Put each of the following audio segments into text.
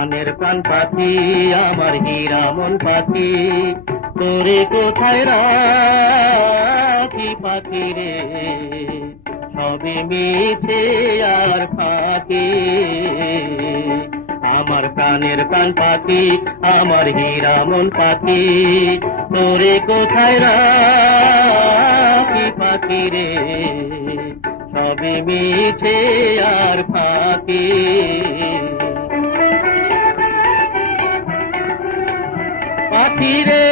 প্রাণের প্রাণ পাখি, আমার হীরা মন পাখি, তোরে কোথায় রাখি পাখি রে, সবে মিছে আর ফাঁকি। আমার প্রাণের প্রাণ পাখি, আমার হীরা মন পাখি, তোরে কোথায় রাখি পাখি রে, সবে মিছে আর ফাঁকি। পাখি রে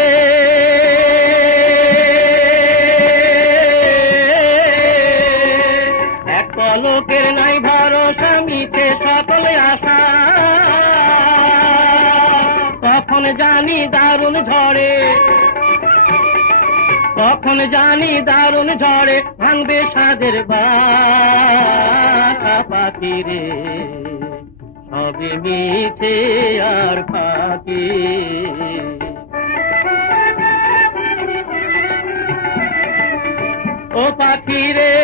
এক পলকের নাই ভরসা, মিছে সকলে আশা, কখন জানি দারুণ ঝড়ে, কখন জানি দারুণ ঝড়ে ভাঙবে সাদের বাঁকা পাখি রে, সবে মিছে আর ফাঁকি। ও পাখি রে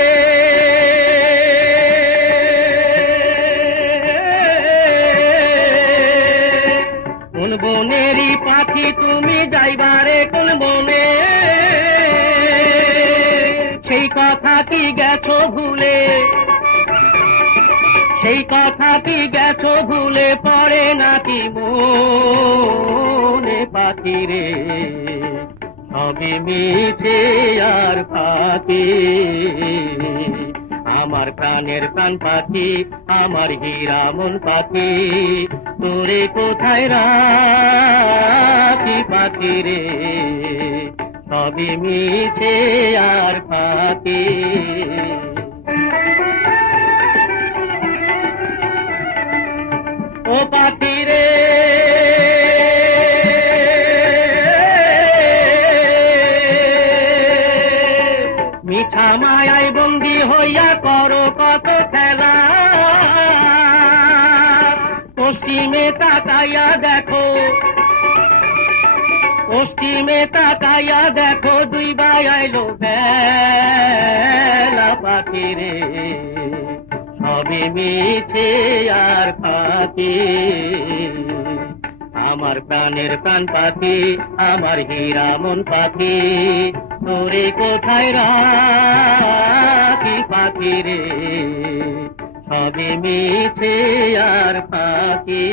কোন বনেরই পাখি তুমি, যাইবারে কোন বনে, সেই কথা কি গেছো ভুলে, সেই কথা কি গেছো ভুলে, পড়ে নাকি মনে পাখি রে, সবে মিছে আর ফাঁকি। আমার প্রাণের প্রাণ পাখি, আমার হীরা মন পাখি, তোরে কোথায় রাখি পাখি রে, সবে মিছে আর ফাঁকি। ও পাখি রে মিছা মায়ায় বন্দী হইয়া করো কত খেলা, পশ্চিমে তাকাইয়া দেখো, পশ্চিমে তাকাইয়া দেখো, দুই ভাই আইলো বেলা পাখি রে, সবে মিছে আর ফাঁকি। আমার প্রাণের প্রাণ পাখি, আমার হীরা মন পাখি, তোরে কোথায় রাখি পাখি রে, সবে মিছে আর ফাঁকি।